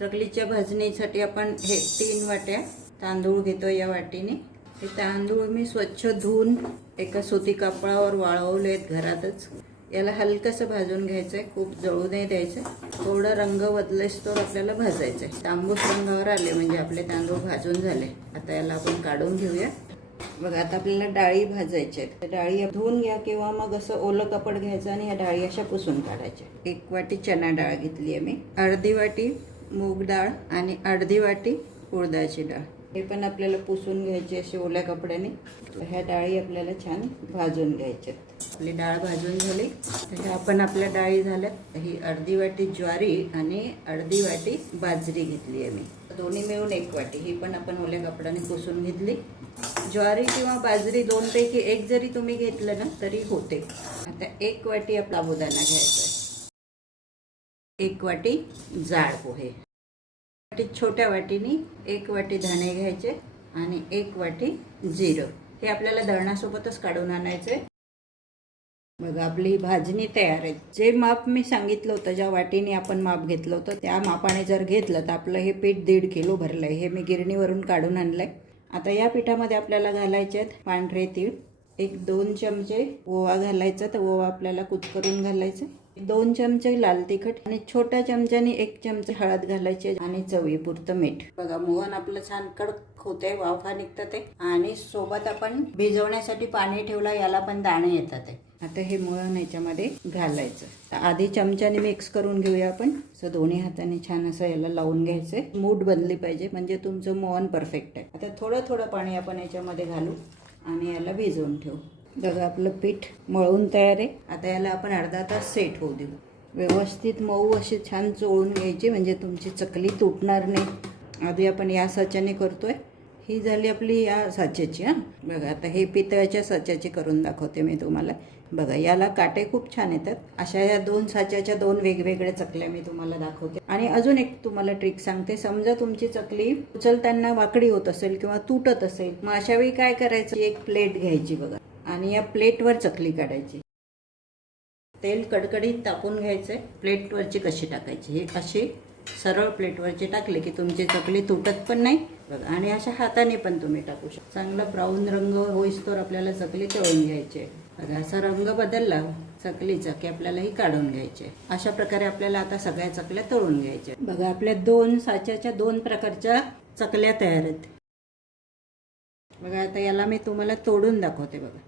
चकलीच्या भाजणीसाठी आपण हे तीन वाट्या तांदूळ घेतो या वाटीने. हे तांदूळ मी स्वच्छ धुवून एका सुती कापडावर वाळवले आहेत घरातच. याला हलकंसं भाजून घ्यायचं आहे खूप जळू नाही द्यायचं. थोडं रंग बदलेस तर आपल्याला भाजायचं आहे तांबूस रंगावर आले म्हणजे आपले तांदूळ भाजून झाले. आता याला आपण काढून घेऊया. बघा आता आपल्याला डाळी भाजायच्या आहेत. डाळी धुवून घ्या किंवा मग असं ओलं कपड घ्यायचं आणि ह्या डाळी अशा पुसून काढायच्या. एक वाटी चणा डाळ घेतली आहे मी. अर्धी वाटी मूग डाळ आणि अर्धी वाटी उडदाची डाळ. हे पण आपल्याला पुसून घ्यायची अशी ओल्या कपड्याने. ह्या डाळी आपल्याला छान भाजून घ्यायच्या आपली डाळ भाजून झाली. तर ह्या आपण आपल्या डाळी झाल्यात. ही अर्धी वाटी ज्वारी आणि अर्धी वाटी बाजरी घेतली आहे मी. दोन्ही मिळून एक वाटी. ही पण आपण ओल्या कपड्याने पुसून घेतली. ज्वारी किंवा बाजरी दोनपैकी एक जरी तुम्ही घेतलं ना तरी होते. आता एक वाटी आपला बुदाणा घ्यायचा आहे. एक वाटी जाड पोहे. वाटी छोट्या वाटीने एक वाटी धणे घ्यायचे आणि एक वाटी जिरं. हे आपल्याला दळणासोबतच काढून आणायचे. बघा आपली भाजणी तयार आहे. जे माप मी सांगितलं होतं ज्या वाटीने आपण माप घेतलं होतं त्या मापाने जर घेतलं तर आपलं हे पीठ दीड किलो भरलं आहे हे मी गिरणीवरून काढून आणलं आहे आता या पिठामध्ये आपल्याला घालायचे आहेत पांढरे तीळ. एक दोन चमचे ओवा घालायचा. तर ओवा आपल्याला कुचकरून घालायचं. दोन चमचे लाल तिखट आणि छोट्या चमच्याने एक चमचे हळद घालायचे आणि चवीपुरतं मीठ. बघा मोहन आपलं छान कडक होते वाफा निघतात. ते आणि सोबत आपण भिजवण्यासाठी पाणी ठेवलं याला पण दाणे येतात. आता हे मोहन याच्यामध्ये घालायचं. आधी चमच्याने मिक्स करून घेऊया आपण. असं दोन्ही हाताने छान असं याला लावून घ्यायचं. मूठ बनली पाहिजे म्हणजे तुमचं मोहन परफेक्ट आहे. आता थोडं थोडं पाणी आपण याच्यामध्ये घालू आणि याला भिजवून ठेवू. बघा आपलं पीठ मळून तयार आहे. आता याला आपण अर्धा तास सेट होऊ देऊ. व्यवस्थित मऊ अशी छान चोळून घ्यायची म्हणजे तुमची चकली तुटणार नाही. आधी आपण या साच्याने करतोय. ही झाली आपली या साच्याची हां. बघा आता हे पितळ्याच्या साच्याची करून दाखवते मी तुम्हाला. बघा याला काटे खूप छान येतात. अशा या दोन साच्याच्या दोन वेगवेगळ्या चकल्या मी तुम्हाला दाखवते. आणि अजून एक तुम्हाला ट्रिक सांगते. समजा तुमची चकली उचलताना वाकडी होत असेल किंवा तुटत असेल मग अशा वेळी काय करायचं? एक प्लेट घ्यायची बघा. आणि या प्लेटवर चकली काढायची. तेल कडकडीत टाकून घ्यायचं प्लेटवरची कशी टाकायची? हे अशी सरळ प्लेटवरची टाकली की तुमची चकली तुटत पण नाही. बघा आणि अशा हाताने पण तुम्ही टाकू शकता. चांगला ब्राऊन रंग होईस्तोर आपल्याला चकली तळून घ्यायची आहे. बघा असा रंग बदलला चकलीचा की आपल्याला ही काढून घ्यायची आहे. अशा प्रकारे आपल्याला आता सगळ्या चकल्या तळून घ्यायच्या बघा आपल्या दोन साच्याच्या दोन प्रकारच्या चकल्या तयार आहेत. बघा आता याला मी तुम्हाला तोडून दाखवते बघा.